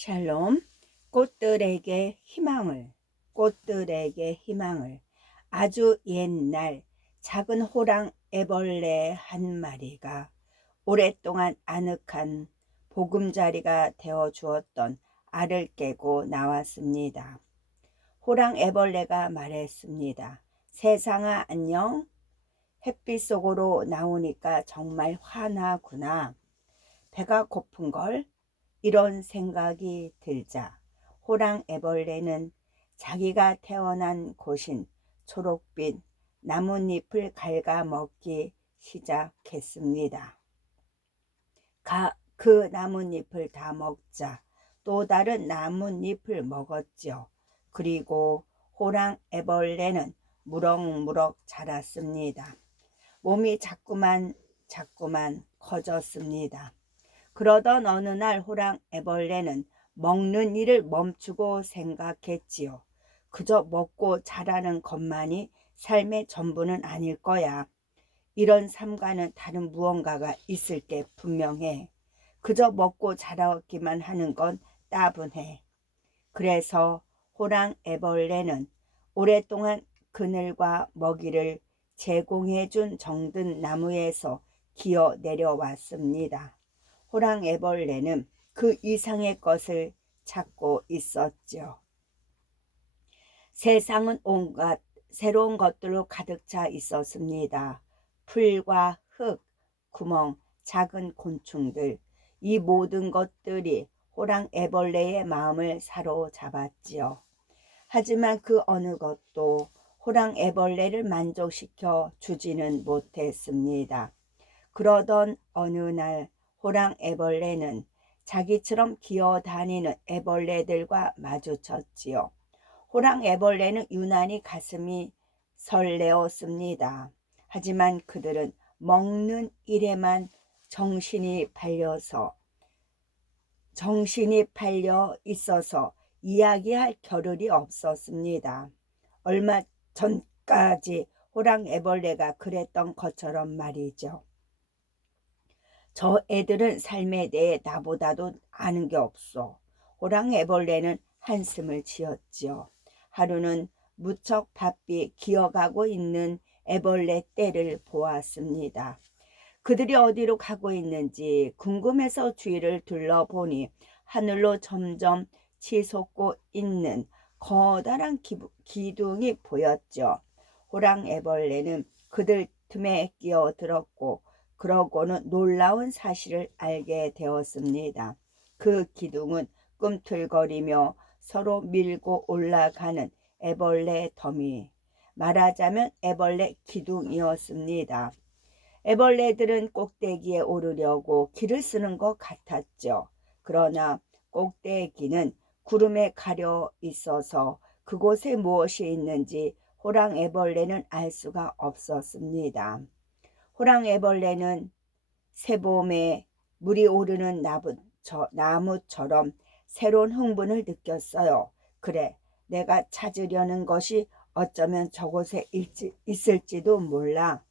샬롬. 꽃들에게 희망을. 아주 옛날 작은 호랑 애벌레 한 마리가 오랫동안 아늑한 보금자리가 되어 주었던 알을 깨고 나왔습니다. 호랑 애벌레가 말했습니다. 세상아, 안녕. 햇빛 속으로 나오니까 정말 환하구나. 배가 고픈걸? 이런 생각이 들자 호랑 애벌레는 자기가 태어난 곳인 초록빛 나뭇잎을 갉아먹기 시작했습니다. 그 나뭇잎을 다 먹자 또 다른 나뭇잎을 먹었지요. 그리고 호랑 애벌레는 무럭무럭 자랐습니다. 몸이 자꾸만 커졌습니다. 그러던 어느 날 호랑 애벌레는 먹는 일을 멈추고 생각했지요. 그저 먹고 자라는 것만이 삶의 전부는 아닐 거야. 이런 삶과는 다른 무언가가 있을 게 분명해. 그저 먹고 자라기만 하는 건 따분해. 그래서 호랑 애벌레는 오랫동안 그늘과 먹이를 제공해준 정든 나무에서 기어 내려왔습니다. 호랑 애벌레는 그 이상의 것을 찾고 있었죠. 세상은 온갖 새로운 것들로 가득 차 있었습니다. 풀과 흙, 구멍, 작은 곤충들, 이 모든 것들이 호랑 애벌레의 마음을 사로잡았지요. 하지만 그 어느 것도 호랑 애벌레를 만족시켜 주지는 못했습니다. 그러던 어느 날 호랑 애벌레는 자기처럼 기어다니는 애벌레들과 마주쳤지요. 호랑 애벌레는 유난히 가슴이 설레었습니다. 하지만 그들은 먹는 일에만 정신이 팔려 있어서 이야기할 겨를이 없었습니다. 얼마 전까지 호랑 애벌레가 그랬던 것처럼 말이죠. 저 애들은 삶에 대해 나보다도 아는 게 없어. 호랑 애벌레는 한숨을 지었지요. 하루는 무척 바삐 기어가고 있는 애벌레 떼를 보았습니다. 그들이 어디로 가고 있는지 궁금해서 주위를 둘러보니 하늘로 점점 치솟고 있는 커다란 기둥이 보였죠. 호랑 애벌레는 그들 틈에 끼어들었고 그러고는 놀라운 사실을 알게 되었습니다. 그 기둥은 꿈틀거리며 서로 밀고 올라가는 애벌레 더미, 말하자면 애벌레 기둥이었습니다. 애벌레들은 꼭대기에 오르려고 길을 쓰는 것 같았죠. 그러나 꼭대기는 구름에 가려 있어서 그곳에 무엇이 있는지 호랑 애벌레는 알 수가 없었습니다. 호랑 애벌레는 새봄에 물이 오르는 나무처럼 새로운 흥분을 느꼈어요. 그래, 내가 찾으려는 것이 어쩌면 저곳에 있을지도 몰라.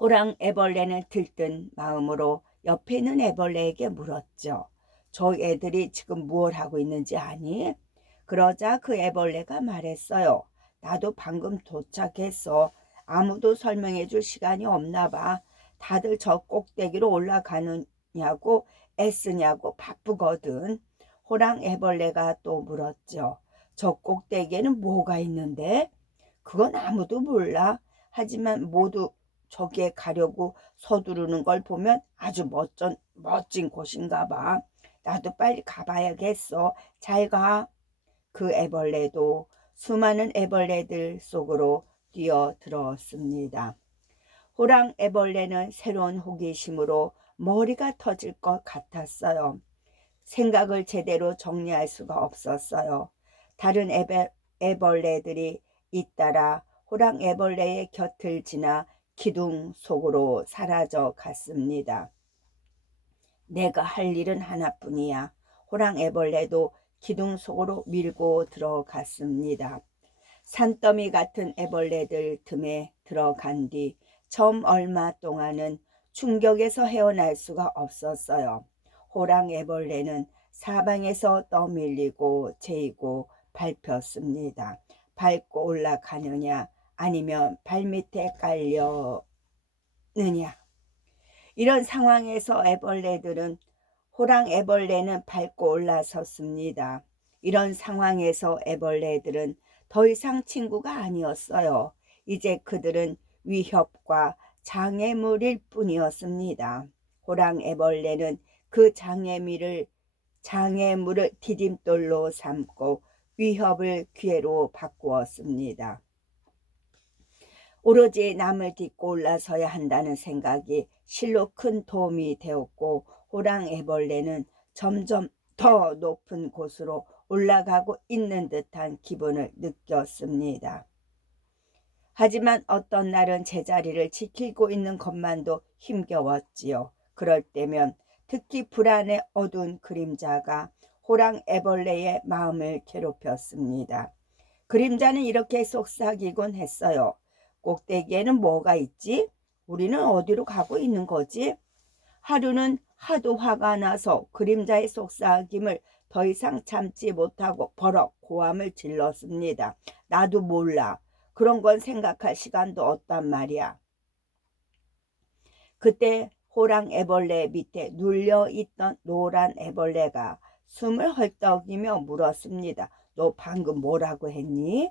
호랑 애벌레는 들뜬 마음으로 옆에 있는 애벌레에게 물었죠. 저 애들이 지금 무엇 하고 있는지 아니? 그러자 그 애벌레가 말했어요. 나도 방금 도착했어. 아무도 설명해 줄 시간이 없나 봐. 다들 저 꼭대기로 올라가느냐고 애쓰냐고 바쁘거든. 호랑 애벌레가 또 물었죠. 저 꼭대기에는 뭐가 있는데? 그건 아무도 몰라. 하지만 모두 저기에 가려고 서두르는 걸 보면 아주 멋진 곳인가 봐. 나도 빨리 가봐야겠어. 잘 가. 그 애벌레도 수많은 애벌레들 속으로 뛰어들었습니다. 호랑 애벌레는 새로운 호기심으로 머리가 터질 것 같았어요. 생각을 제대로 정리할 수가 없었어요. 다른 애벌레들이 잇따라 호랑 애벌레의 곁을 지나 기둥 속으로 사라져 갔습니다. 내가 할 일은 하나뿐이야. 호랑 애벌레도 기둥 속으로 밀고 들어갔습니다. 산더미 같은 애벌레들 틈에 들어간 뒤 처음 얼마 동안은 충격에서 헤어날 수가 없었어요. 호랑 애벌레는 사방에서 떠밀리고 제이고 밟혔습니다. 밟고 올라가느냐 아니면 발밑에 깔려느냐. 이런 상황에서 호랑 애벌레는 밟고 올라섰습니다. 이런 상황에서 애벌레들은 더 이상 친구가 아니었어요. 이제 그들은 위협과 장애물일 뿐이었습니다. 호랑 애벌레는 그 장애물을 디딤돌로 삼고 위협을 기회로 바꾸었습니다. 오로지 남을 딛고 올라서야 한다는 생각이 실로 큰 도움이 되었고, 호랑 애벌레는 점점 더 높은 곳으로 올라가고 있는 듯한 기분을 느꼈습니다. 하지만 어떤 날은 제자리를 지키고 있는 것만도 힘겨웠지요. 그럴 때면 특히 불안의 어두운 그림자가 호랑 애벌레의 마음을 괴롭혔습니다. 그림자는 이렇게 속삭이곤 했어요. 꼭대기에는 뭐가 있지? 우리는 어디로 가고 있는 거지? 하루는 하도 화가 나서 그림자의 속삭임을 더 이상 참지 못하고 버럭 고함을 질렀습니다. 나도 몰라. 그런 건 생각할 시간도 없단 말이야. 그때 호랑 애벌레 밑에 눌려있던 노란 애벌레가 숨을 헐떡이며 물었습니다. 너 방금 뭐라고 했니?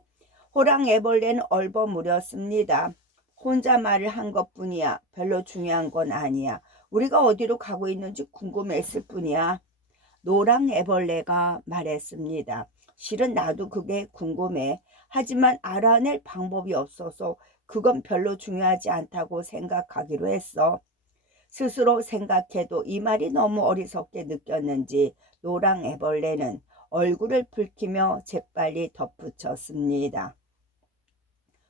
호랑 애벌레는 얼버무렸습니다. 혼자 말을 한 것뿐이야. 별로 중요한 건 아니야. 우리가 어디로 가고 있는지 궁금했을 뿐이야. 노랑 애벌레가 말했습니다. 실은 나도 그게 궁금해. 하지만 알아낼 방법이 없어서 그건 별로 중요하지 않다고 생각하기로 했어. 스스로 생각해도 이 말이 너무 어리석게 느꼈는지 노랑 애벌레는 얼굴을 붉히며 재빨리 덧붙였습니다.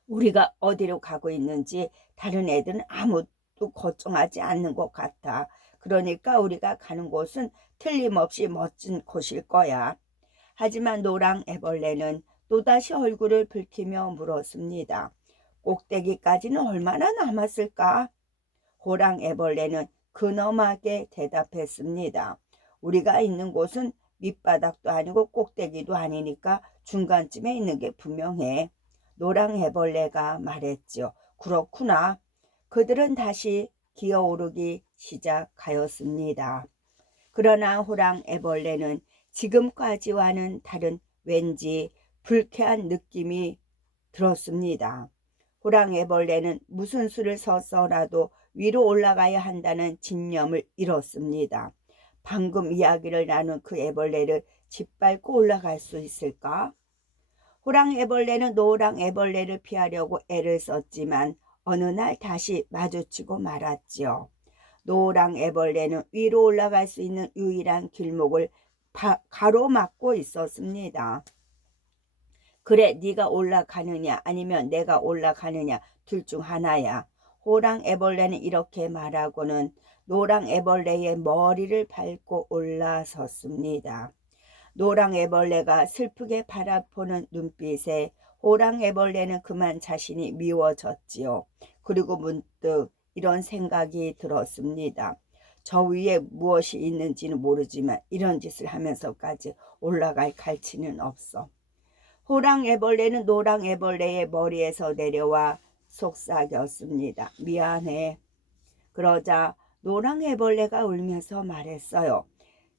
우리가 어디로 가고 있는지 다른 애들은 아무도 걱정하지 않는 것 같아. 그러니까 우리가 가는 곳은 틀림없이 멋진 곳일 거야. 하지만 노랑 애벌레는 또다시 얼굴을 붉히며 물었습니다. 꼭대기까지는 얼마나 남았을까? 호랑 애벌레는 근엄하게 대답했습니다. 우리가 있는 곳은 밑바닥도 아니고 꼭대기도 아니니까 중간쯤에 있는 게 분명해. 노랑 애벌레가 말했죠. 그렇구나. 그들은 다시 기어오르기 시작하였습니다. 그러나 호랑 애벌레는 지금까지와는 다른 왠지 불쾌한 느낌이 들었습니다. 호랑 애벌레는 무슨 수를 써서라도 위로 올라가야 한다는 집념을 잃었습니다. 방금 이야기를 나눈 그 애벌레를 짓밟고 올라갈 수 있을까? 호랑 애벌레는 노랑 애벌레를 피하려고 애를 썼지만 어느 날 다시 마주치고 말았지요. 노랑 애벌레는 위로 올라갈 수 있는 유일한 길목을 가로막고 있었습니다. 그래, 네가 올라가느냐 아니면 내가 올라가느냐 둘 중 하나야. 호랑 애벌레는 이렇게 말하고는 노랑 애벌레의 머리를 밟고 올라섰습니다. 노랑 애벌레가 슬프게 바라보는 눈빛에 호랑 애벌레는 그만 자신이 미워졌지요. 그리고 문득 이런 생각이 들었습니다. 저 위에 무엇이 있는지는 모르지만 이런 짓을 하면서까지 올라갈 갈치는 없어. 호랑 애벌레는 노랑 애벌레의 머리에서 내려와 속삭였습니다. 미안해. 그러자 노랑 애벌레가 울면서 말했어요.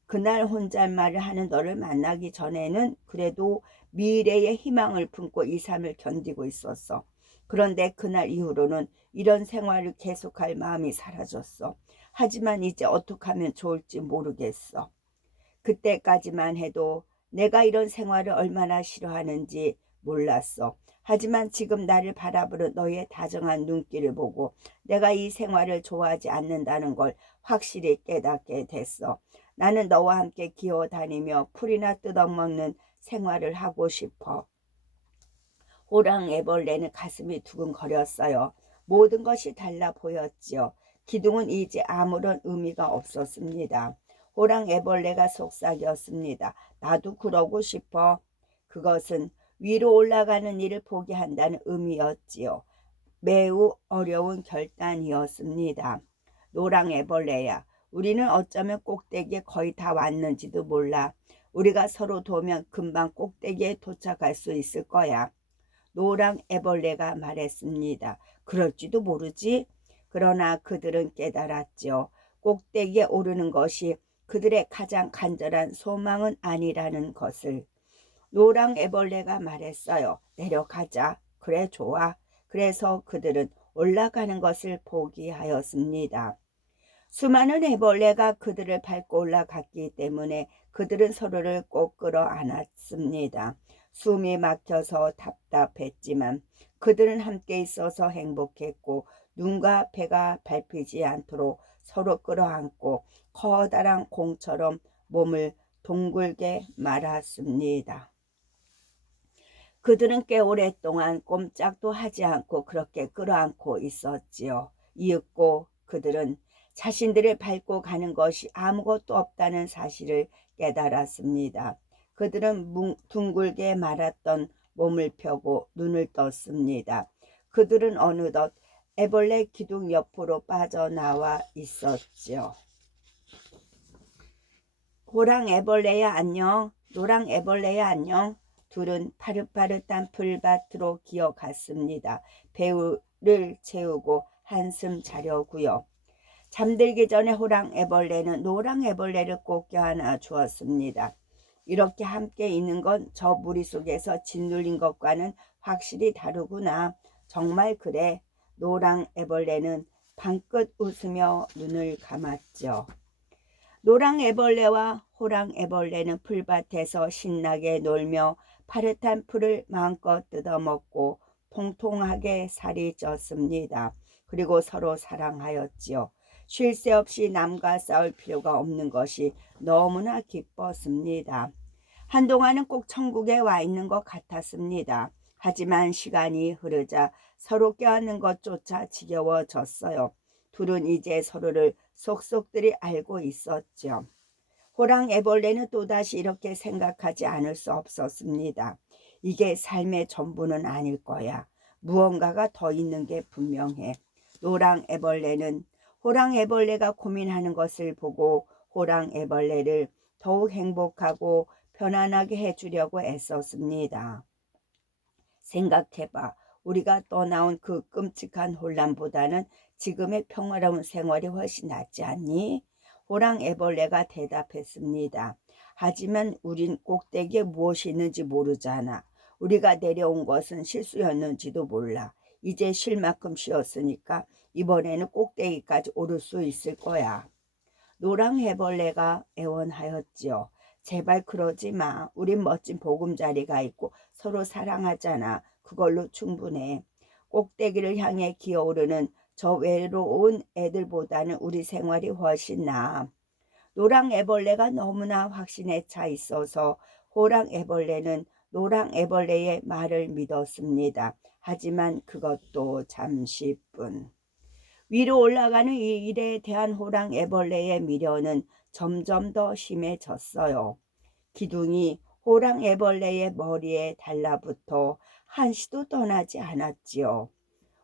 그날 혼잣말을 하는 너를 만나기 전에는 그래도 미래의 희망을 품고 이 삶을 견디고 있었어. 그런데 그날 이후로는 이런 생활을 계속할 마음이 사라졌어. 하지만 이제 어떻게 하면 좋을지 모르겠어. 그때까지만 해도 내가 이런 생활을 얼마나 싫어하는지 몰랐어. 하지만 지금 나를 바라보는 너의 다정한 눈길을 보고 내가 이 생활을 좋아하지 않는다는 걸 확실히 깨닫게 됐어. 나는 너와 함께 기어다니며 풀이나 뜯어먹는 생활을 하고 싶어. 호랑 애벌레는 가슴이 두근거렸어요. 모든 것이 달라 보였지요. 기둥은 이제 아무런 의미가 없었습니다. 호랑 애벌레가 속삭였습니다. 나도 그러고 싶어. 그것은 위로 올라가는 일을 포기한다는 의미였지요. 매우 어려운 결단이었습니다. 노랑 애벌레야, 우리는 어쩌면 꼭대기에 거의 다 왔는지도 몰라. 우리가 서로 도우면 금방 꼭대기에 도착할 수 있을 거야. 노랑 애벌레가 말했습니다. 그럴지도 모르지. 그러나 그들은 깨달았지요. 꼭대기에 오르는 것이 그들의 가장 간절한 소망은 아니라는 것을. 노랑 애벌레가 말했어요. 내려가자. 그래, 좋아. 그래서 그들은 올라가는 것을 포기하였습니다. 수많은 애벌레가 그들을 밟고 올라갔기 때문에 그들은 서로를 꼭 끌어안았습니다. 숨이 막혀서 답답했지만 그들은 함께 있어서 행복했고 눈과 배가 밟히지 않도록 서로 끌어안고 커다란 공처럼 몸을 둥글게 말았습니다. 그들은 꽤 오랫동안 꼼짝도 하지 않고 그렇게 끌어안고 있었지요. 이윽고 그들은 자신들을 밟고 가는 것이 아무것도 없다는 사실을 깨달았습니다. 그들은 둥글게 말았던 몸을 펴고 눈을 떴습니다. 그들은 어느덧 애벌레 기둥 옆으로 빠져나와 있었지요. 호랑 애벌레야 안녕, 노랑 애벌레야 안녕. 둘은 파릇파릇한 풀밭으로 기어갔습니다. 배를 채우고 한숨 자려고요. 잠들기 전에 호랑 애벌레는 노랑 애벌레를 꼭 껴안아 주었습니다. 이렇게 함께 있는 건 저 무리 속에서 짓눌린 것과는 확실히 다르구나. 정말 그래. 노랑 애벌레는 방긋 웃으며 눈을 감았죠. 노랑 애벌레와 호랑 애벌레는 풀밭에서 신나게 놀며 파릇한 풀을 마음껏 뜯어먹고 통통하게 살이 쪘습니다. 그리고 서로 사랑하였지요. 쉴 새 없이 남과 싸울 필요가 없는 것이 너무나 기뻤습니다. 한동안은 꼭 천국에 와 있는 것 같았습니다. 하지만 시간이 흐르자 서로 껴안는 것조차 지겨워졌어요. 둘은 이제 서로를 속속들이 알고 있었죠. 호랑 애벌레는 또다시 이렇게 생각하지 않을 수 없었습니다. 이게 삶의 전부는 아닐 거야. 무언가가 더 있는 게 분명해. 노랑 애벌레는 호랑 애벌레가 고민하는 것을 보고 호랑 애벌레를 더욱 행복하고 편안하게 해주려고 애썼습니다. 생각해봐. 우리가 떠나온 그 끔찍한 혼란보다는 지금의 평화로운 생활이 훨씬 낫지 않니? 호랑 애벌레가 대답했습니다. 하지만 우린 꼭대기에 무엇이 있는지 모르잖아. 우리가 내려온 것은 실수였는지도 몰라. 이제 쉴 만큼 쉬었으니까 이번에는 꼭대기까지 오를 수 있을 거야. 노랑 애벌레가 애원하였지요. 제발 그러지 마. 우린 멋진 보금자리가 있고 서로 사랑하잖아. 그걸로 충분해. 꼭대기를 향해 기어오르는 저 외로운 애들보다는 우리 생활이 훨씬 나아. 노랑 애벌레가 너무나 확신에 차 있어서 호랑 애벌레는 노랑 애벌레의 말을 믿었습니다. 하지만 그것도 잠시뿐. 위로 올라가는 이 일에 대한 호랑 애벌레의 미련은 점점 더 심해졌어요. 기둥이 호랑 애벌레의 머리에 달라붙어 한시도 떠나지 않았지요.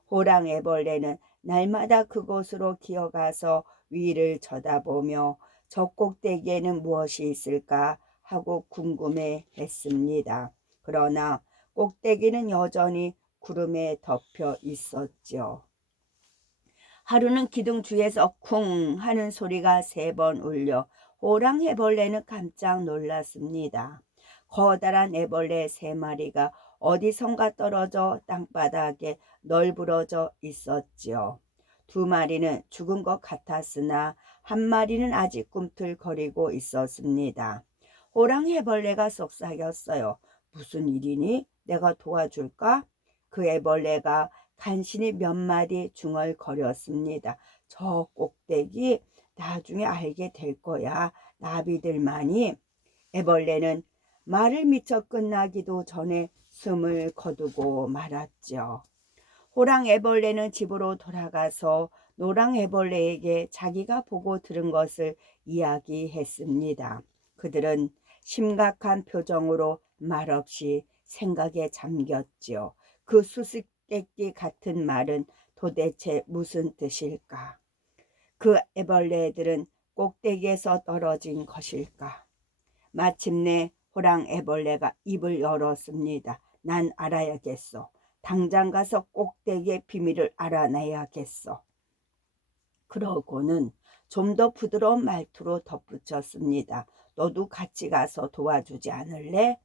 호랑 애벌레는 날마다 그곳으로 기어가서 위를 쳐다보며 저 꼭대기에는 무엇이 있을까 하고 궁금해 했습니다. 그러나 꼭대기는 여전히 구름에 덮여 있었죠. 하루는 기둥 주에서 쿵 하는 소리가 3번 울려 호랑 애벌레는 깜짝 놀랐습니다. 커다란 애벌레 3마리가 어디선가 떨어져 땅바닥에 널브러져 있었지요. 2마리는 죽은 것 같았으나 1마리는 아직 꿈틀거리고 있었습니다. 호랑 애벌레가 속삭였어요. 무슨 일이니? 내가 도와줄까? 그 애벌레가 간신히 몇 마디 중얼거렸습니다. 저 꼭대기 나중에 알게 될 거야. 나비들만이. 애벌레는 말을 미처 끝나기도 전에 숨을 거두고 말았죠. 호랑 애벌레는 집으로 돌아가서 노랑 애벌레에게 자기가 보고 들은 것을 이야기했습니다. 그들은 심각한 표정으로 말없이 생각에 잠겼지요. 그 수수께끼 같은 말은 도대체 무슨 뜻일까? 그 애벌레들은 꼭대기에서 떨어진 것일까? 마침내 호랑 애벌레가 입을 열었습니다. 난 알아야겠어. 당장 가서 꼭대기의 비밀을 알아내야겠어. 그러고는 좀 더 부드러운 말투로 덧붙였습니다. 너도 같이 가서 도와주지 않을래?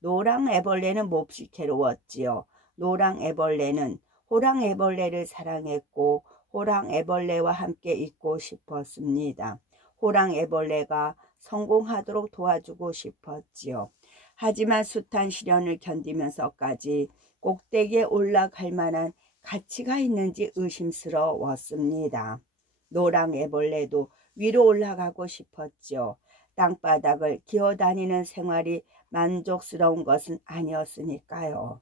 노랑 애벌레는 몹시 괴로웠지요. 노랑 애벌레는 호랑 애벌레를 사랑했고 호랑 애벌레와 함께 있고 싶었습니다. 호랑 애벌레가 성공하도록 도와주고 싶었지요. 하지만 숱한 시련을 견디면서까지 꼭대기에 올라갈 만한 가치가 있는지 의심스러웠습니다. 노랑 애벌레도 위로 올라가고 싶었죠. 땅바닥을 기어다니는 생활이 만족스러운 것은 아니었으니까요.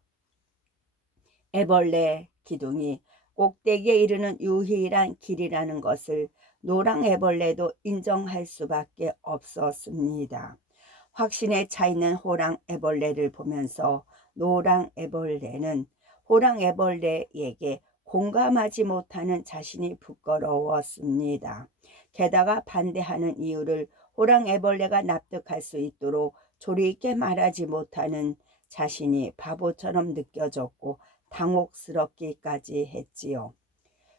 애벌레 기둥이 꼭대기에 이르는 유일한 길이라는 것을 노랑 애벌레도 인정할 수밖에 없었습니다. 확신에 차 있는 호랑 애벌레를 보면서 노랑 애벌레는 호랑 애벌레에게 공감하지 못하는 자신이 부끄러웠습니다. 게다가 반대하는 이유를 호랑 애벌레가 납득할 수 있도록 조리 있게 말하지 못하는 자신이 바보처럼 느껴졌고 당혹스럽기까지 했지요.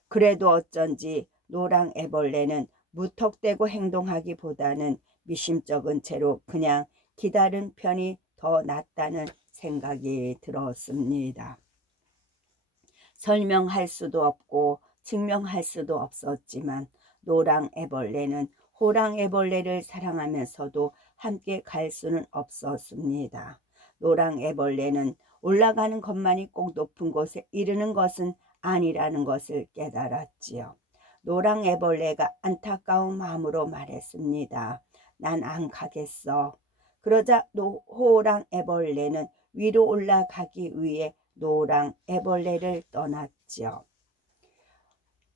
그래도 어쩐지 노랑 애벌레는 무턱대고 행동하기보다는 미심쩍은 채로 그냥 기다린 편이 더 낫다는 생각이 들었습니다. 설명할 수도 없고 증명할 수도 없었지만 노랑 애벌레는 호랑 애벌레를 사랑하면서도 함께 갈 수는 없었습니다. 노랑 애벌레는 올라가는 것만이 꼭 높은 곳에 이르는 것은 아니라는 것을 깨달았지요. 노랑 애벌레가 안타까운 마음으로 말했습니다. 난 안 가겠어. 그러자 호랑 애벌레는 위로 올라가기 위해 노랑 애벌레를 떠났지요.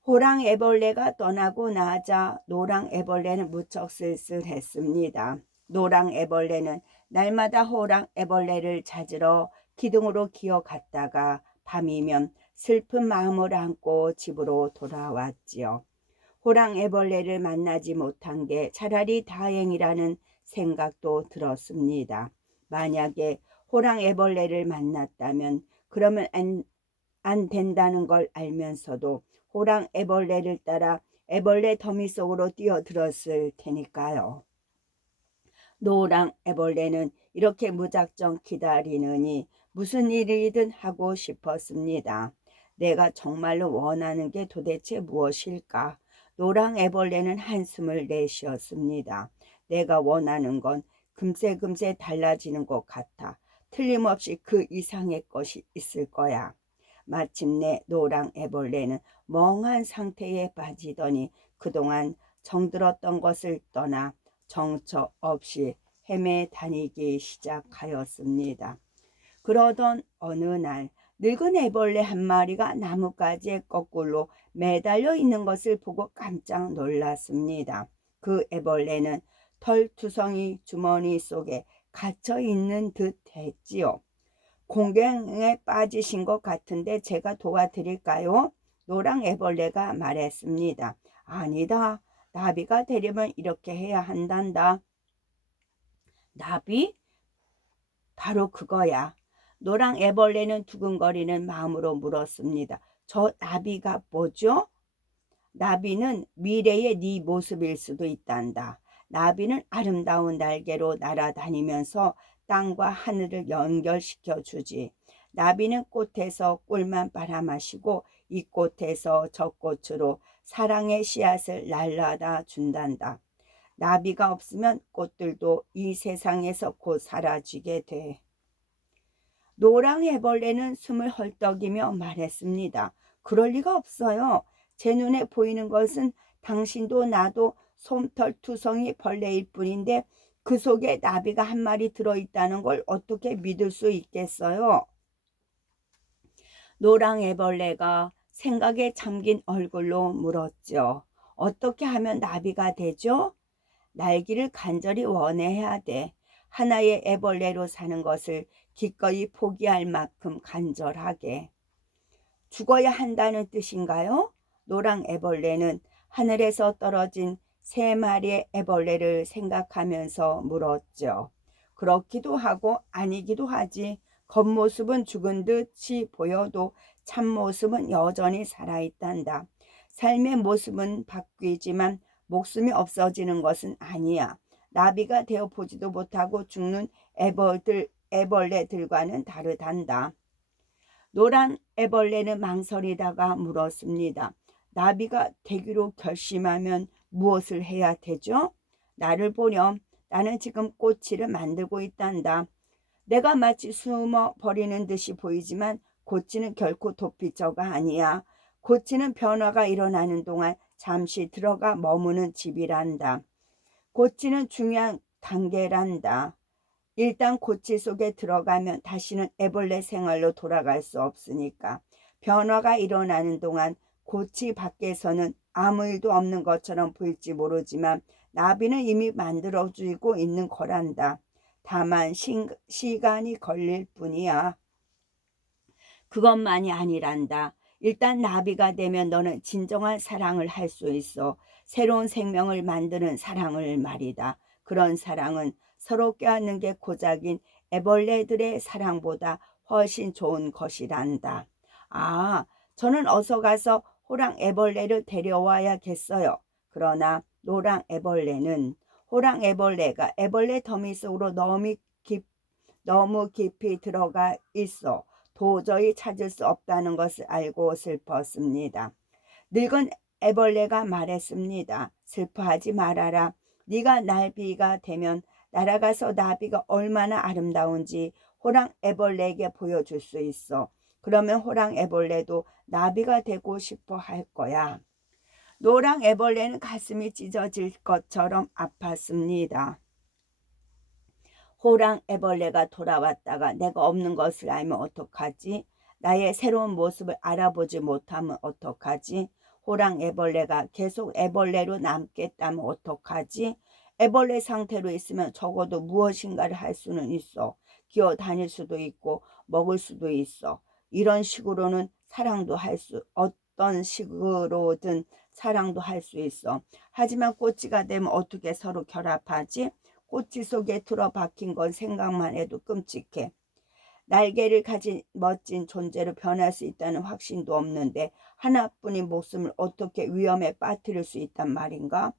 호랑 애벌레가 떠나고 나자 노랑 애벌레는 무척 쓸쓸했습니다. 노랑 애벌레는 날마다 호랑 애벌레를 찾으러 기둥으로 기어갔다가 밤이면 슬픈 마음을 안고 집으로 돌아왔지요. 호랑 애벌레를 만나지 못한 게 차라리 다행이라는 생각도 들었습니다. 만약에 호랑 애벌레를 만났다면 그러면 안 된다는 걸 알면서도 호랑 애벌레를 따라 애벌레 더미 속으로 뛰어들었을 테니까요. 노랑 애벌레는 이렇게 무작정 기다리느니 무슨 일이든 하고 싶었습니다. 내가 정말로 원하는 게 도대체 무엇일까? 노랑 애벌레는 한숨을 내쉬었습니다. 내가 원하는 건 금세 달라지는 것 같아. 틀림없이 그 이상의 것이 있을 거야. 마침내 노랑 애벌레는 멍한 상태에 빠지더니 그동안 정들었던 것을 떠나 정처 없이 헤매 다니기 시작하였습니다. 그러던 어느 날 늙은 애벌레 한 마리가 나뭇가지에 거꾸로 매달려 있는 것을 보고 깜짝 놀랐습니다. 그 애벌레는 털투성이 주머니 속에 갇혀 있는 듯 했지요. 공경에 빠지신 것 같은데 제가 도와드릴까요? 노랑 애벌레가 말했습니다. 아니다. 나비가 되려면 이렇게 해야 한단다. 나비? 바로 그거야. 노랑 애벌레는 두근거리는 마음으로 물었습니다. 저 나비가 뭐죠? 나비는 미래의 네 모습일 수도 있단다. 나비는 아름다운 날개로 날아다니면서 땅과 하늘을 연결시켜 주지. 나비는 꽃에서 꿀만 빨아마시고 이 꽃에서 저 꽃으로 사랑의 씨앗을 날라다 준단다. 나비가 없으면 꽃들도 이 세상에서 곧 사라지게 돼. 노랑 애벌레는 숨을 헐떡이며 말했습니다. 그럴 리가 없어요. 제 눈에 보이는 것은 당신도 나도 솜털투성이 벌레일 뿐인데 그 속에 나비가 한 마리 들어있다는 걸 어떻게 믿을 수 있겠어요? 노랑 애벌레가 생각에 잠긴 얼굴로 물었죠. 어떻게 하면 나비가 되죠? 날기를 간절히 원해야 돼. 하나의 애벌레로 사는 것을 기꺼이 포기할 만큼 간절하게. 죽어야 한다는 뜻인가요? 노랑 애벌레는 하늘에서 떨어진 3마리의 애벌레를 생각하면서 물었죠. 그렇기도 하고 아니기도 하지. 겉모습은 죽은 듯이 보여도 참모습은 여전히 살아있단다. 삶의 모습은 바뀌지만 목숨이 없어지는 것은 아니야. 나비가 되어 보지도 못하고 죽는 애벌레들과는 다르단다. 노란 애벌레는 망설이다가 물었습니다. 나비가 되기로 결심하면 무엇을 해야 되죠? 나를 보렴. 나는 지금 꼬치를 만들고 있단다. 내가 마치 숨어 버리는 듯이 보이지만 고치는 결코 도피처가 아니야. 고치는 변화가 일어나는 동안 잠시 들어가 머무는 집이란다. 고치는 중요한 단계란다. 일단 고치 속에 들어가면 다시는 애벌레 생활로 돌아갈 수 없으니까. 변화가 일어나는 동안 고치 밖에서는 아무 일도 없는 것처럼 보일지 모르지만 나비는 이미 만들어지고 있는 거란다. 다만 시간이 걸릴 뿐이야. 그것만이 아니란다. 일단 나비가 되면 너는 진정한 사랑을 할 수 있어. 새로운 생명을 만드는 사랑을 말이다. 그런 사랑은 서로 껴안는 게 고작인 애벌레들의 사랑보다 훨씬 좋은 것이란다. 아, 저는 어서 가서 호랑 애벌레를 데려와야겠어요. 그러나 노랑 애벌레는 호랑 애벌레가 애벌레 더미 속으로 너무 깊이 들어가 있어 도저히 찾을 수 없다는 것을 알고 슬펐습니다. 늙은 애벌레가 말했습니다. 슬퍼하지 말아라. 네가 나비가 되면 날아가서 나비가 얼마나 아름다운지 호랑 애벌레에게 보여줄 수 있어. 그러면 호랑 애벌레도 나비가 되고 싶어 할 거야. 노랑 애벌레는 가슴이 찢어질 것처럼 아팠습니다. 호랑 애벌레가 돌아왔다가 내가 없는 것을 알면 어떡하지? 나의 새로운 모습을 알아보지 못하면 어떡하지? 호랑 애벌레가 계속 애벌레로 남겠다면 어떡하지? 애벌레 상태로 있으면 적어도 무엇인가를 할 수는 있어. 기어 다닐 수도 있고 먹을 수도 있어. 이런 식으로는 어떤 식으로든 사랑도 할 수 있어. 하지만 꼬치가 되면 어떻게 서로 결합하지? 꼬치 속에 틀어박힌 건 생각만 해도 끔찍해. 날개를 가진 멋진 존재로 변할 수 있다는 확신도 없는데 하나뿐인 목숨을 어떻게 위험에 빠뜨릴 수 있단 말인가?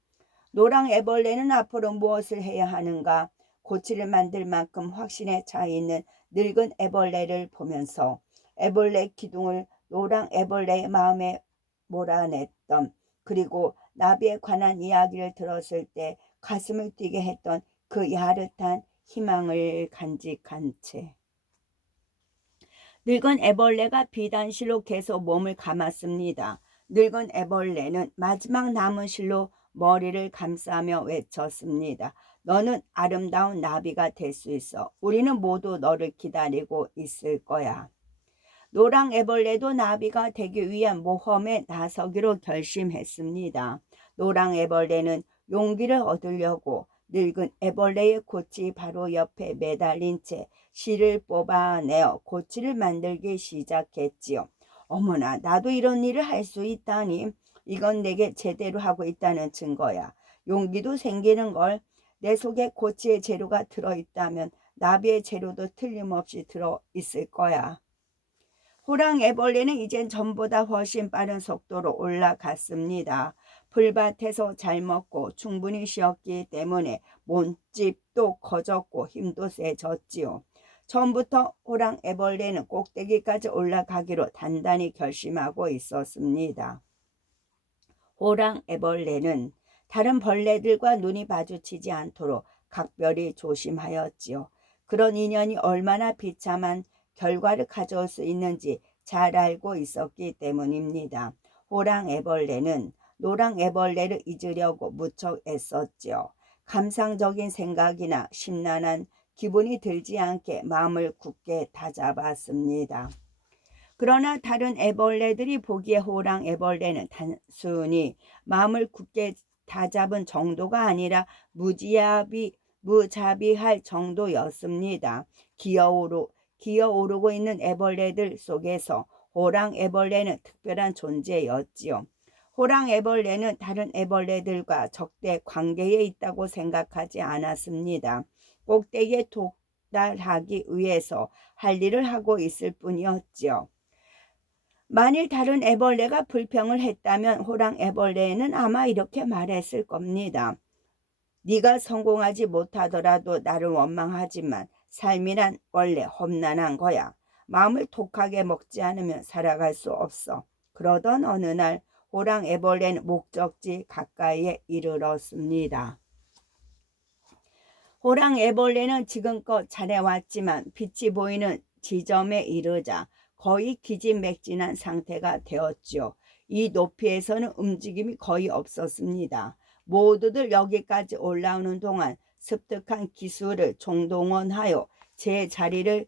노랑 애벌레는 앞으로 무엇을 해야 하는가? 고치를 만들 만큼 확신에 차 있는 늙은 애벌레를 보면서 애벌레 기둥을 노랑 애벌레의 마음에 몰아냈던, 그리고 나비에 관한 이야기를 들었을 때 가슴을 뛰게 했던 그 야릇한 희망을 간직한 채 늙은 애벌레가 비단실로 계속 몸을 감았습니다. 늙은 애벌레는 마지막 남은 실로 머리를 감싸며 외쳤습니다. 너는 아름다운 나비가 될 수 있어. 우리는 모두 너를 기다리고 있을 거야. 노랑 애벌레도 나비가 되기 위한 모험에 나서기로 결심했습니다. 노랑 애벌레는 용기를 얻으려고 늙은 애벌레의 고치 바로 옆에 매달린 채 실을 뽑아내어 고치를 만들기 시작했지요. 어머나, 나도 이런 일을 할 수 있다니. 이건 내게 제대로 하고 있다는 증거야. 용기도 생기는 걸. 내 속에 고치의 재료가 들어있다면 나비의 재료도 틀림없이 들어있을 거야. 호랑 애벌레는 이젠 전보다 훨씬 빠른 속도로 올라갔습니다. 풀밭에서 잘 먹고 충분히 쉬었기 때문에 몸집도 커졌고 힘도 세졌지요. 처음부터 호랑 애벌레는 꼭대기까지 올라가기로 단단히 결심하고 있었습니다. 호랑 애벌레는 다른 벌레들과 눈이 마주치지 않도록 각별히 조심하였지요. 그런 인연이 얼마나 비참한 결과를 가져올 수 있는지 잘 알고 있었기 때문입니다. 호랑 애벌레는 노랑 애벌레를 잊으려고 무척 애썼지요. 감상적인 생각이나 심란한 기분이 들지 않게 마음을 굳게 다잡았습니다. 그러나 다른 애벌레들이 보기에 호랑 애벌레는 단순히 마음을 굳게 다잡은 정도가 아니라 무자비할 정도였습니다. 기어오르고 있는 애벌레들 속에서 호랑 애벌레는 특별한 존재였지요. 호랑 애벌레는 다른 애벌레들과 적대 관계에 있다고 생각하지 않았습니다. 꼭대기에 도달하기 위해서 할 일을 하고 있을 뿐이었지요. 만일 다른 애벌레가 불평을 했다면 호랑 애벌레는 아마 이렇게 말했을 겁니다. 네가 성공하지 못하더라도 나를 원망하지만 삶이란 원래 험난한 거야. 마음을 독하게 먹지 않으면 살아갈 수 없어. 그러던 어느 날 호랑 애벌레는 목적지 가까이에 이르렀습니다. 호랑 애벌레는 지금껏 잘해왔지만 빛이 보이는 지점에 이르자 거의 기진맥진한 상태가 되었지요. 이 높이에서는 움직임이 거의 없었습니다. 모두들 여기까지 올라오는 동안 습득한 기술을 총동원하여 제 자리를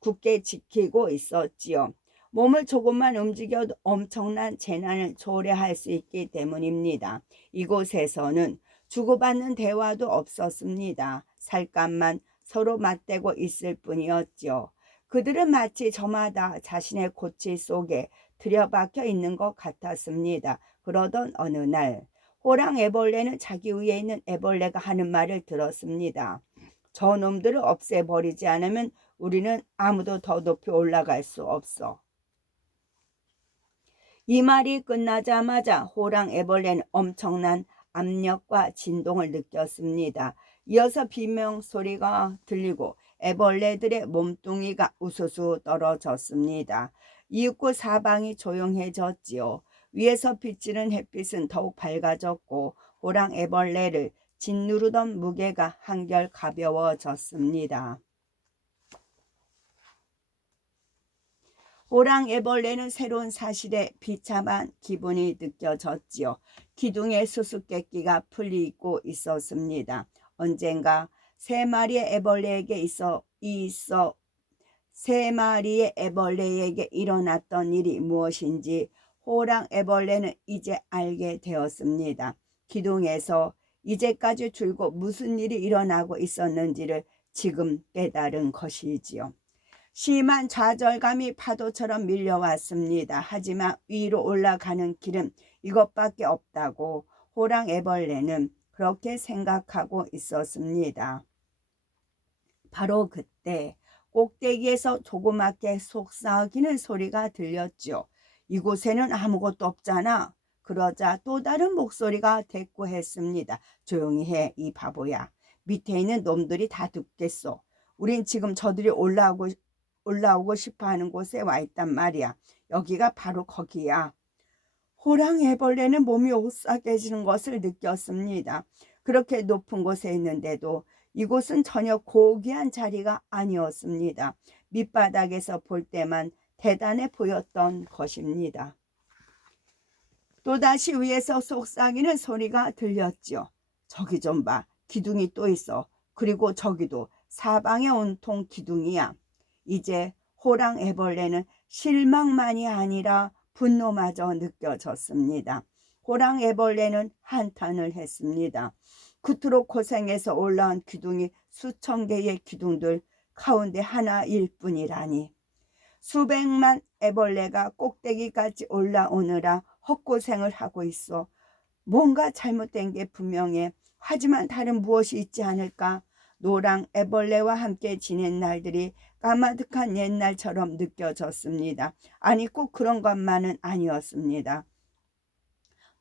굳게 지키고 있었지요. 몸을 조금만 움직여도 엄청난 재난을 초래할 수 있기 때문입니다. 이곳에서는 주고받는 대화도 없었습니다. 살갗만 서로 맞대고 있을 뿐이었죠. 그들은 마치 저마다 자신의 고치 속에 들여박혀 있는 것 같았습니다. 그러던 어느 날 호랑 애벌레는 자기 위에 있는 애벌레가 하는 말을 들었습니다. 저놈들을 없애버리지 않으면 우리는 아무도 더 높이 올라갈 수 없어. 이 말이 끝나자마자 호랑 애벌레는 엄청난 압력과 진동을 느꼈습니다. 이어서 비명소리가 들리고 애벌레들의 몸뚱이가 우수수 떨어졌습니다. 이윽고 사방이 조용해졌지요. 위에서 비치는 햇빛은 더욱 밝아졌고 호랑 애벌레를 짓누르던 무게가 한결 가벼워졌습니다. 호랑 애벌레는 새로운 사실에 비참한 기분이 느껴졌지요. 기둥의 수수께끼가 풀리고 있었습니다. 언젠가 세 마리의 애벌레에게 일어났던 일이 무엇인지 호랑 애벌레는 이제 알게 되었습니다. 기둥에서 이제까지 줄곧 무슨 일이 일어나고 있었는지를 지금 깨달은 것이지요. 심한 좌절감이 파도처럼 밀려왔습니다. 하지만 위로 올라가는 길은 이것밖에 없다고 호랑 애벌레는 그렇게 생각하고 있었습니다. 바로 그때 꼭대기에서 조그맣게 속삭이는 소리가 들렸죠. 이곳에는 아무것도 없잖아. 그러자 또 다른 목소리가 대꾸했습니다. 조용히 해, 이 바보야. 밑에 있는 놈들이 다 듣겠어. 우린 지금 저들이 올라오고 싶어하는 곳에 와 있단 말이야. 여기가 바로 거기야. 호랑 애벌레는 몸이 오싹해지는 것을 느꼈습니다. 그렇게 높은 곳에 있는데도 이곳은 전혀 고귀한 자리가 아니었습니다. 밑바닥에서 볼 때만 대단해 보였던 것입니다. 또다시 위에서 속삭이는 소리가 들렸죠. 저기 좀 봐. 기둥이 또 있어. 그리고 저기도 사방에 온통 기둥이야. 이제 호랑 애벌레는 실망만이 아니라 분노마저 느껴졌습니다. 호랑 애벌레는 한탄을 했습니다. 그토록 고생해서 올라온 기둥이 수천 개의 기둥들 가운데 하나일 뿐이라니. 수백만 애벌레가 꼭대기까지 올라오느라 헛고생을 하고 있어. 뭔가 잘못된 게 분명해. 하지만 다른 무엇이 있지 않을까? 노랑 애벌레와 함께 지낸 날들이 까마득한 옛날처럼 느껴졌습니다. 아니 꼭 그런 것만은 아니었습니다.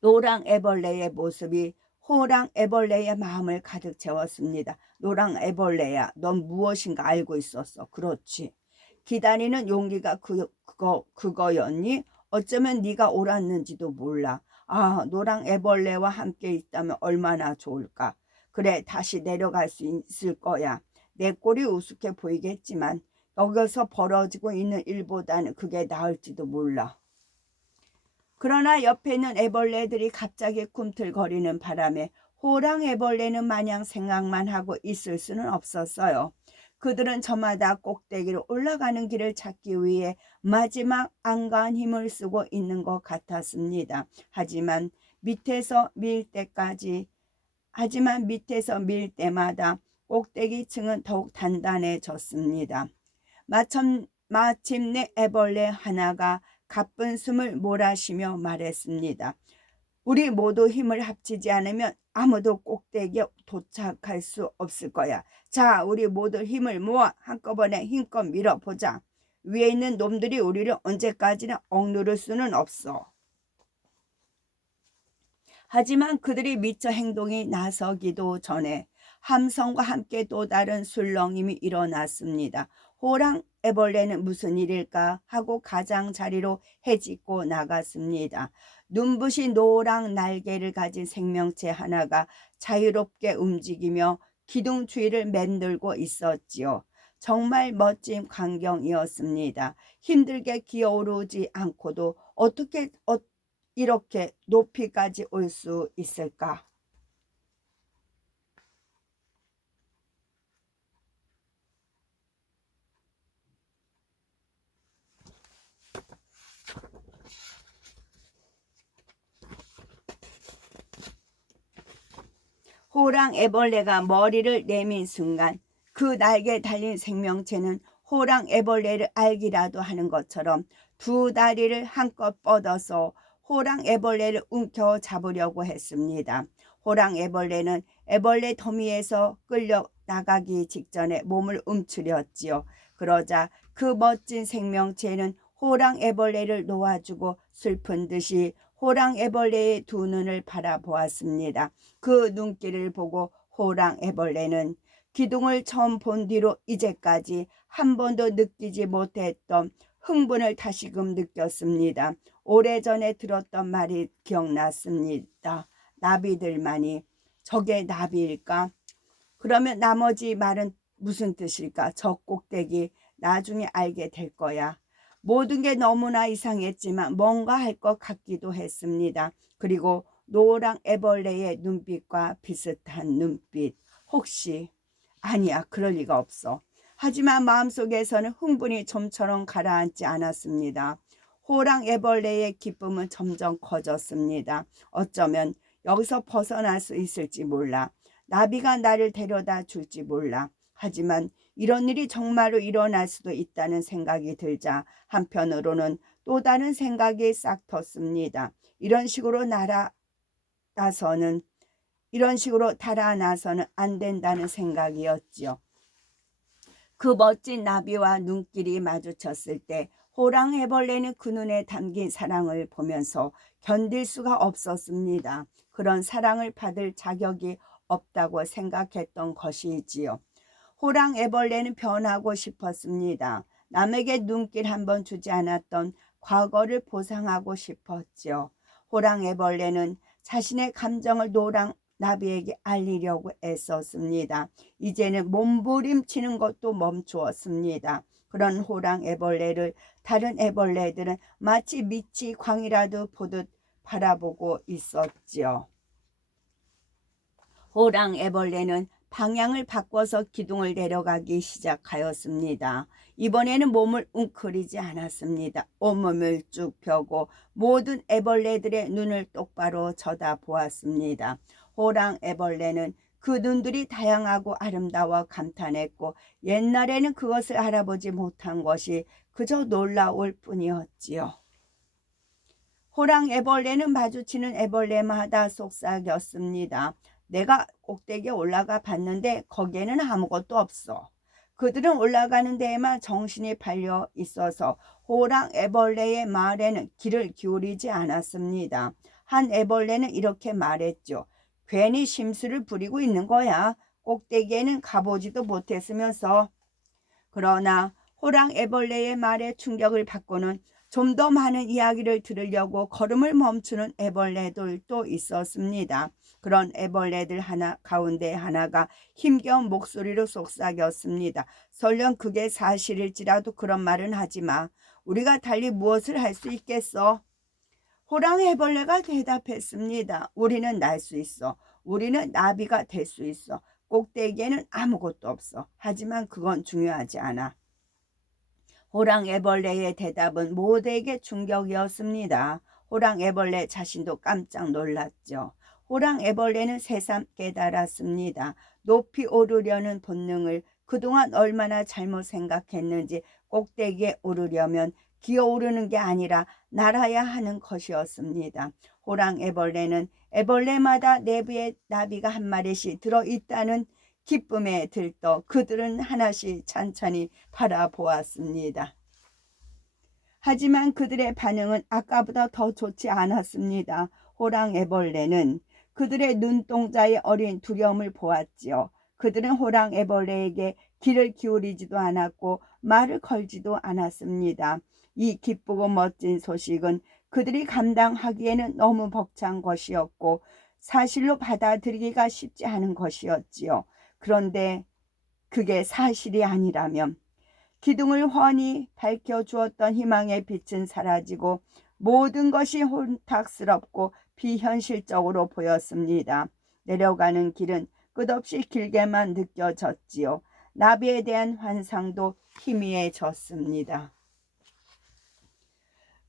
노랑 애벌레의 모습이 호랑 애벌레의 마음을 가득 채웠습니다. 노랑 애벌레야, 넌 무엇인가 알고 있었어. 그렇지. 기다리는 용기가 그거였니? 어쩌면 네가 옳았는지도 몰라. 아, 노랑 애벌레와 함께 있다면 얼마나 좋을까. 그래, 다시 내려갈 수 있을 거야. 내 꼴이 우습게 보이겠지만 여기서 벌어지고 있는 일보다는 그게 나을지도 몰라. 그러나 옆에 있는 애벌레들이 갑자기 꿈틀거리는 바람에 호랑 애벌레는 마냥 생각만 하고 있을 수는 없었어요. 그들은 저마다 꼭대기로 올라가는 길을 찾기 위해 마지막 안가한 힘을 쓰고 있는 것 같았습니다. 하지만 밑에서 밀 때마다 꼭대기층은 더욱 단단해졌습니다. 마침내 애벌레 하나가 가쁜 숨을 몰아쉬며 말했습니다. 우리 모두 힘을 합치지 않으면 아무도 꼭대기에 도착할 수 없을 거야. 자, 우리 모두 힘을 모아 한꺼번에 힘껏 밀어보자. 위에 있는 놈들이 우리를 언제까지나 억누를 수는 없어. 하지만 그들이 미처 행동이 나서기도 전에 함성과 함께 또 다른 술렁임이 일어났습니다. 호랑 애벌레는 무슨 일일까 하고 가장자리로 헤집고 나갔습니다. 눈부신 노랑 날개를 가진 생명체 하나가 자유롭게 움직이며 기둥 주위를 맴돌고 있었지요. 정말 멋진 광경이었습니다. 힘들게 기어오르지 않고도 어떻게 이렇게 높이까지 올 수 있을까? 호랑 애벌레가 머리를 내민 순간 그 날개에 달린 생명체는 호랑 애벌레를 알기라도 하는 것처럼 두 다리를 한껏 뻗어서 호랑 애벌레를 움켜 잡으려고 했습니다. 호랑 애벌레는 애벌레 더미에서 끌려 나가기 직전에 몸을 움츠렸지요. 그러자 그 멋진 생명체는 호랑 애벌레를 놓아주고 슬픈 듯이 호랑 애벌레의 두 눈을 바라보았습니다. 그 눈길을 보고 호랑 애벌레는 기둥을 처음 본 뒤로 이제까지 한 번도 느끼지 못했던 흥분을 다시금 느꼈습니다. 오래전에 들었던 말이 기억났습니다. 나비들만이 저게 나비일까? 그러면 나머지 말은 무슨 뜻일까? 저 꼭대기 나중에 알게 될 거야. 모든 게 너무나 이상했지만 뭔가 할 것 같기도 했습니다. 그리고 노랑 애벌레의 눈빛과 비슷한 눈빛. 혹시 아니야, 그럴 리가 없어. 하지만 마음속에서는 흥분이 좀처럼 가라앉지 않았습니다. 호랑 애벌레의 기쁨은 점점 커졌습니다. 어쩌면 여기서 벗어날 수 있을지 몰라. 나비가 나를 데려다 줄지 몰라. 하지만 이런 일이 정말로 일어날 수도 있다는 생각이 들자 한편으로는 또 다른 생각이 싹 텄습니다. 이런 식으로 달아나서는 안 된다는 생각이었지요. 그 멋진 나비와 눈길이 마주쳤을 때 호랑 애벌레는 그 눈에 담긴 사랑을 보면서 견딜 수가 없었습니다. 그런 사랑을 받을 자격이 없다고 생각했던 것이지요. 호랑 애벌레는 변하고 싶었습니다. 남에게 눈길 한번 주지 않았던 과거를 보상하고 싶었지요. 호랑 애벌레는 자신의 감정을 노랑 나비에게 알리려고 애썼습니다. 이제는 몸부림치는 것도 멈추었습니다. 그런 호랑 애벌레를 다른 애벌레들은 마치 미치 광이라도 보듯 바라보고 있었지요. 호랑 애벌레는 방향을 바꿔서 기둥을 내려가기 시작하였습니다. 이번에는 몸을 웅크리지 않았습니다. 온몸을 쭉 펴고 모든 애벌레들의 눈을 똑바로 쳐다보았습니다. 호랑 애벌레는 그 눈들이 다양하고 아름다워 감탄했고 옛날에는 그것을 알아보지 못한 것이 그저 놀라울 뿐이었지요. 호랑 애벌레는 마주치는 애벌레마다 속삭였습니다. 내가 꼭대기에 올라가 봤는데 거기에는 아무것도 없어. 그들은 올라가는 데에만 정신이 팔려 있어서 호랑 애벌레의 말에는 귀를 기울이지 않았습니다. 한 애벌레는 이렇게 말했죠. 괜히 심술을 부리고 있는 거야. 꼭대기에는 가보지도 못했으면서. 그러나 호랑 애벌레의 말에 충격을 받고는 좀 더 많은 이야기를 들으려고 걸음을 멈추는 애벌레들도 있었습니다. 그런 애벌레들 가운데 하나가 힘겨운 목소리로 속삭였습니다. 설령 그게 사실일지라도 그런 말은 하지 마. 우리가 달리 무엇을 할 수 있겠어? 호랑 애벌레가 대답했습니다. 우리는 날 수 있어. 우리는 나비가 될 수 있어. 꼭대기에는 아무것도 없어. 하지만 그건 중요하지 않아. 호랑 애벌레의 대답은 모두에게 충격이었습니다. 호랑 애벌레 자신도 깜짝 놀랐죠. 호랑 애벌레는 새삼 깨달았습니다. 높이 오르려는 본능을 그동안 얼마나 잘못 생각했는지 꼭대기에 오르려면 기어오르는 게 아니라 날아야 하는 것이었습니다. 호랑 애벌레는 애벌레마다 내부에 나비가 한 마리씩 들어있다는 기쁨에 들떠 그들은 하나씩 찬찬히 바라보았습니다. 하지만 그들의 반응은 아까보다 더 좋지 않았습니다. 호랑 애벌레는 그들의 눈동자의 어린 두려움을 보았지요. 그들은 호랑 애벌레에게 귀를 기울이지도 않았고 말을 걸지도 않았습니다. 이 기쁘고 멋진 소식은 그들이 감당하기에는 너무 벅찬 것이었고 사실로 받아들이기가 쉽지 않은 것이었지요. 그런데 그게 사실이 아니라면 기둥을 훤히 밝혀주었던 희망의 빛은 사라지고 모든 것이 혼탁스럽고 비현실적으로 보였습니다. 내려가는 길은 끝없이 길게만 느껴졌지요. 나비에 대한 환상도 희미해졌습니다.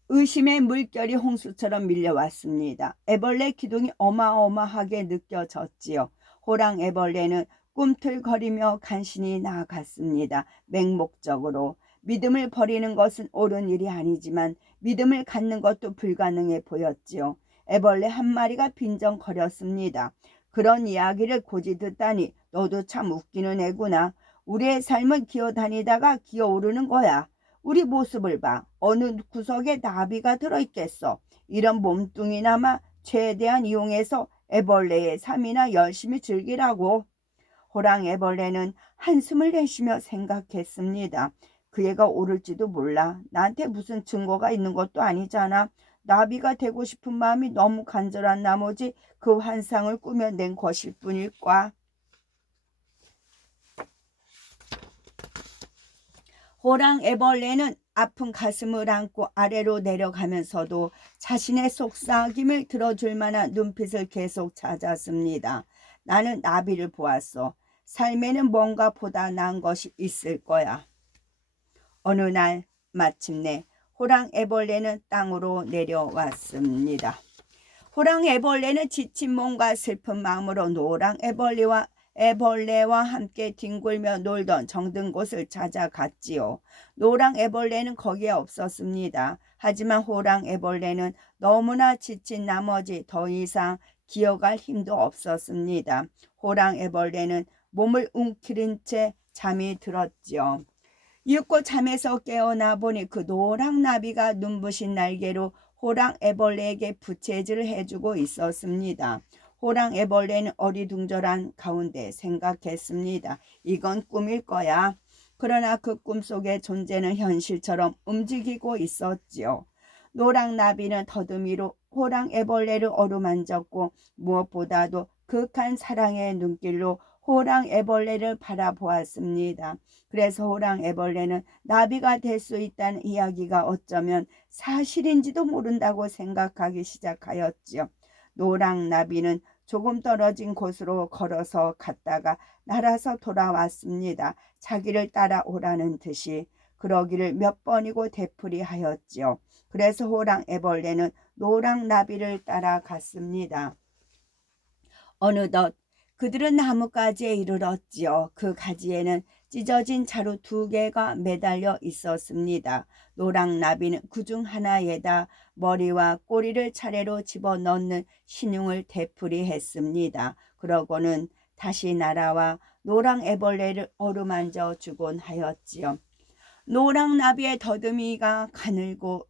의심의 물결이 홍수처럼 밀려왔습니다. 애벌레 기둥이 어마어마하게 느껴졌지요. 호랑 애벌레는 꿈틀거리며 간신히 나아갔습니다. 맹목적으로. 믿음을 버리는 것은 옳은 일이 아니지만 믿음을 갖는 것도 불가능해 보였지요. 애벌레 한 마리가 빈정거렸습니다. 그런 이야기를 고지 듣다니 너도 참 웃기는 애구나. 우리의 삶은 기어다니다가 기어오르는 거야. 우리 모습을 봐. 어느 구석에 나비가 들어있겠어. 이런 몸뚱이나마 최대한 이용해서 애벌레의 삶이나 열심히 즐기라고. 호랑 애벌레는 한숨을 내쉬며 생각했습니다. 그 애가 옳을지도 몰라. 나한테 무슨 증거가 있는 것도 아니잖아. 나비가 되고 싶은 마음이 너무 간절한 나머지 그 환상을 꾸며낸 것일 뿐일까. 호랑 애벌레는 아픈 가슴을 안고 아래로 내려가면서도 자신의 속삭임을 들어줄 만한 눈빛을 계속 찾았습니다. 나는 나비를 보았어. 삶에는 뭔가 보다 나은 것이 있을 거야. 어느 날 마침내 호랑 애벌레는 땅으로 내려왔습니다. 호랑 애벌레는 지친 몸과 슬픈 마음으로 노랑 애벌레와 함께 뒹굴며 놀던 정든 곳을 찾아갔지요. 노랑 애벌레는 거기에 없었습니다. 하지만 호랑 애벌레는 너무나 지친 나머지 더 이상 기어갈 힘도 없었습니다. 호랑 애벌레는 몸을 움츠린 채 잠이 들었지요. 이윽고 잠에서 깨어나 보니 그 노랑 나비가 눈부신 날개로 호랑 애벌레에게 부채질을 해주고 있었습니다. 호랑 애벌레는 어리둥절한 가운데 생각했습니다. 이건 꿈일 거야. 그러나 그 꿈속의 존재는 현실처럼 움직이고 있었지요. 노랑 나비는 더듬이로 호랑 애벌레를 어루만졌고 무엇보다도 극한 사랑의 눈길로 호랑 애벌레를 바라보았습니다. 그래서 호랑 애벌레는 나비가 될 수 있다는 이야기가 어쩌면 사실인지도 모른다고 생각하기 시작하였지요. 노랑 나비는 조금 떨어진 곳으로 걸어서 갔다가 날아서 돌아왔습니다. 자기를 따라오라는 듯이. 그러기를 몇 번이고 되풀이하였지요. 그래서 호랑 애벌레는 노랑 나비를 따라갔습니다. 어느덧 그들은 나뭇가지에 이르렀지요. 그 가지에는 찢어진 자루 2개가 매달려 있었습니다. 노랑 나비는 그중 하나에다 머리와 꼬리를 차례로 집어넣는 신용을 되풀이했습니다. 그러고는 다시 날아와 노랑 애벌레를 어루만져 주곤 하였지요. 노랑 나비의 더듬이가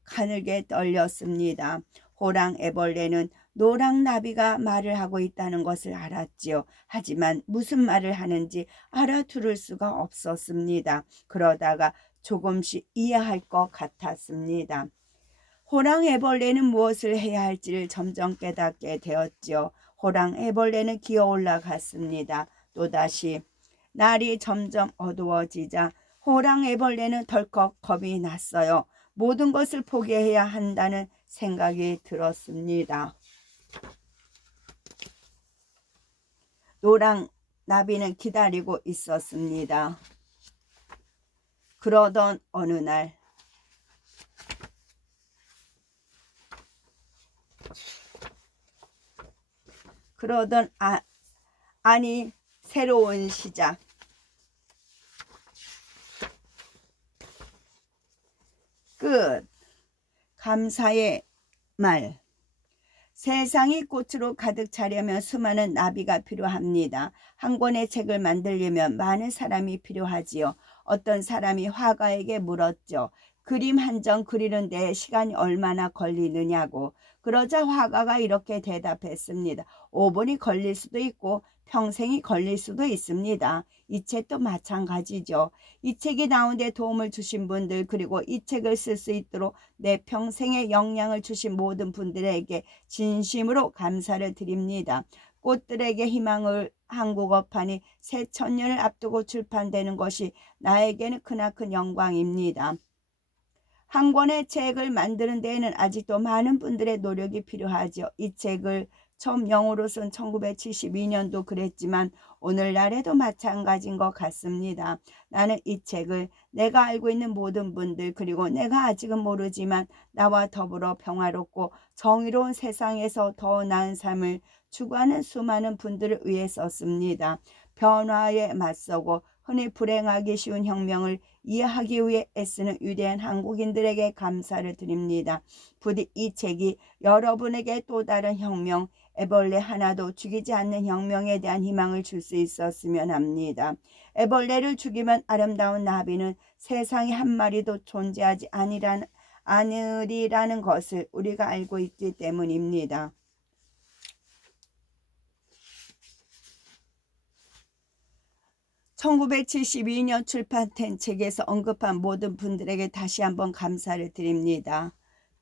가늘게 떨렸습니다. 호랑 애벌레는 노랑 나비가 말을 하고 있다는 것을 알았지요. 하지만 무슨 말을 하는지 알아들을 수가 없었습니다. 그러다가 조금씩 이해할 것 같았습니다. 호랑 애벌레는 무엇을 해야 할지를 점점 깨닫게 되었지요. 호랑 애벌레는 기어 올라갔습니다. 또다시 날이 점점 어두워지자 호랑 애벌레는 덜컥 겁이 났어요. 모든 것을 포기해야 한다는 생각이 들었습니다. 노랑 나비는 기다리고 있었습니다. 그러던 어느 날 아니 새로운 시작. 끝. 감사의 말. 세상이 꽃으로 가득 차려면 수많은 나비가 필요합니다. 한 권의 책을 만들려면 많은 사람이 필요하지요. 어떤 사람이 화가에게 물었죠. 그림 한 점 그리는 데 시간이 얼마나 걸리느냐고. 그러자 화가가 이렇게 대답했습니다. 5분이 걸릴 수도 있고 평생이 걸릴 수도 있습니다. 이 책도 마찬가지죠. 이 책이 나온 데 도움을 주신 분들, 그리고 이 책을 쓸 수 있도록 내 평생에 영향을 주신 모든 분들에게 진심으로 감사를 드립니다. 꽃들에게 희망을 한국어판이 새 천년을 앞두고 출판되는 것이 나에게는 크나큰 영광입니다. 한 권의 책을 만드는 데에는 아직도 많은 분들의 노력이 필요하죠. 이 책을 처음 영어로 쓴 1972년도 그랬지만 오늘날에도 마찬가지인 것 같습니다. 나는 이 책을 내가 알고 있는 모든 분들, 그리고 내가 아직은 모르지만 나와 더불어 평화롭고 정의로운 세상에서 더 나은 삶을 추구하는 수많은 분들을 위해 썼습니다. 변화에 맞서고 흔히 불행하기 쉬운 혁명을 이해하기 위해 애쓰는 위대한 한국인들에게 감사를 드립니다. 부디 이 책이 여러분에게 또 다른 혁명, 애벌레 하나도 죽이지 않는 혁명에 대한 희망을 줄 수 있었으면 합니다. 애벌레를 죽이면 아름다운 나비는 세상에 한 마리도 존재하지 않으리라는 것을 우리가 알고 있기 때문입니다. 1972년 출판된 책에서 언급한 모든 분들에게 다시 한번 감사를 드립니다.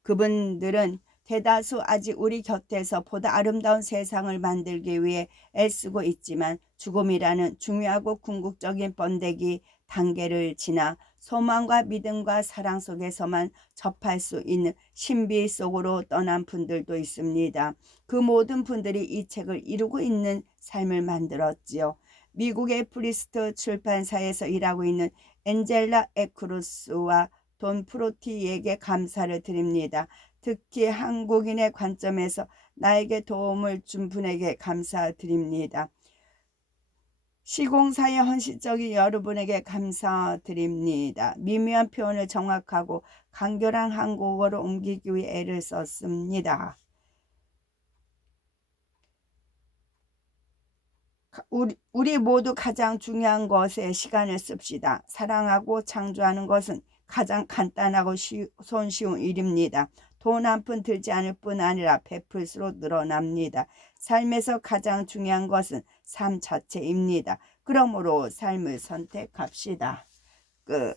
그분들은 대다수 아직 우리 곁에서 보다 아름다운 세상을 만들기 위해 애쓰고 있지만 죽음이라는 중요하고 궁극적인 번데기 단계를 지나 소망과 믿음과 사랑 속에서만 접할 수 있는 신비 속으로 떠난 분들도 있습니다. 그 모든 분들이 이 책을 이루고 있는 삶을 만들었지요. 미국의 프리스트 출판사에서 일하고 있는 엔젤라 에크루스와 돈 프로티에게 감사를 드립니다. 특히 한국인의 관점에서 나에게 도움을 준 분에게 감사드립니다. 시공사의 헌신적인 여러분에게 감사드립니다. 미묘한 표현을 정확하고 간결한 한국어로 옮기기 위해 애를 썼습니다. 우리 모두 가장 중요한 것에 시간을 씁시다. 사랑하고 창조하는 것은 가장 간단하고 손쉬운 일입니다. 돈 한 푼 들지 않을 뿐 아니라 베풀수록 늘어납니다. 삶에서 가장 중요한 것은 삶 자체입니다. 그러므로 삶을 선택합시다. 끝.